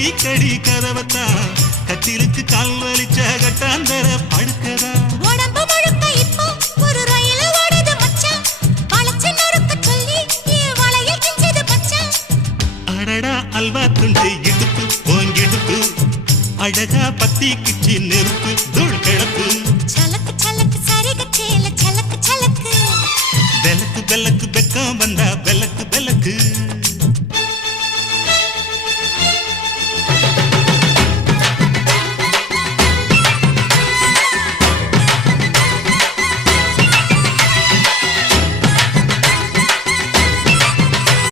தீக்கடி கதவத்தா கட்டிலுக்கு கால் வலிச்ச கட்டாந்தர படுக்கதா உடம்பு முழுக்க இப்போ ஒரு ரயில் ஓடுது மச்சான் வளைச்சு நறுக்க சொல்லி என் வளையல் கிஞ்சது மச்சான் அடடா அல்வா துண்டு இடுப்பு போங்கிடுப்பு அழகா பத்தி கிச்சி நெருப்பு தூள் கிளப்பு சலக்கு சலக்கு சரிக சேல சலக்கு சலக்கு வெலக்கு வெலக்கு வெக்கம் வந்தா வெலக்கு வெலக்கு